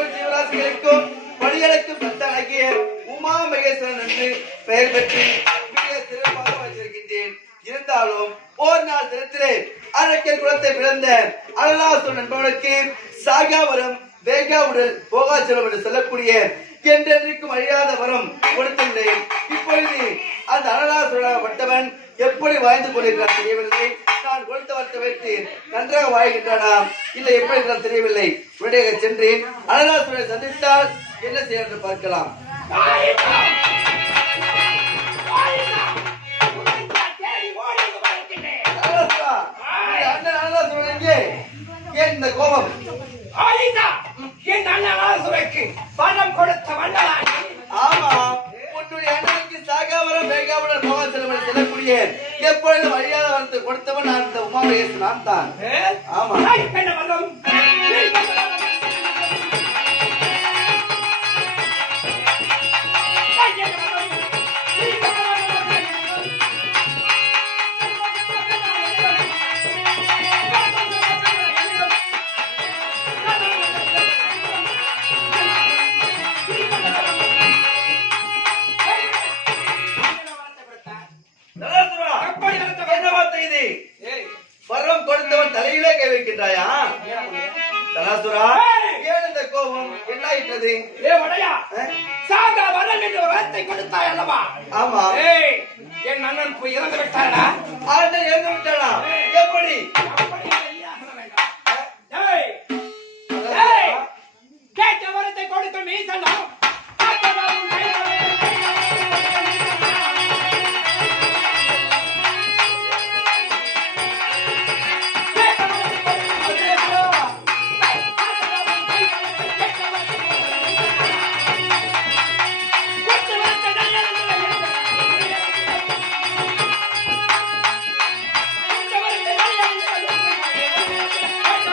கோடி ஜீவராசிகளுக்கும் படியடைக்கும் சத்தனாகிய உமா மகேஸ்வரன் என்று பெயர் பெற்று மிக சிறப்பாக வச்சிருக்கின்றேன். இருந்தாலும் ஒரு நாள் தினத்திலே அரக்கர் குலத்தை பிறந்த அருளாசுரன் என்பவனுக்கு சாகா வரம் வேகா உடல் போகா செல்வம் என்று சொல்லக்கூடிய என்றென்றைக்கும் அழியாத வரம் கொடுத்துள்ளேன். இப்பொழுது அந்த அருளாசுரப்பட்டவன் எப்படி வாழ்ந்து கொண்டிருக்கிறார் தெரியவில்லை. நான் கொடுத்த வரத்தை வைத்து நன்றாக வாழ்கின்றானா இல்லை எப்படி என்றால் தெரியவில்லை. உடனே சென்று அருளாசுரனை சந்தித்தால் என்ன செய்ய என்று பார்க்கலாம். ஏன் இந்த கோபம்? பணம் கொடுத்த வண்ணலாய். ஆமா, உன்னுடைய அண்ணனுக்கு சாகாவரம் வேகாவுடன் போக செல்வன் செல்லக்கூடிய எப்பொழுதும் அழியாத வரத்தை கொடுத்தவன் நான் இந்த உமாமகேசன் நான் தான். ஆமா, என்ன வரும்? என்ன வார்த்தை இது? வரம் கொடுத்தவன் தலையிலே கை வைக்கின்றாயா? தலாசுரா, ஏன் இந்த கோபம்? என்ன ஆயிட்டது? சாகா வரல் என்று ஒரு வார்த்தை கொடுத்தாய் அல்லவா? ஆமா. என் அண்ணன் போய் இறந்து விட்டாரா? அண்ணன் இறந்து விட்டானா? எப்படி? கேட்ட வரத்தை கொடுக்கும் ஈசனும்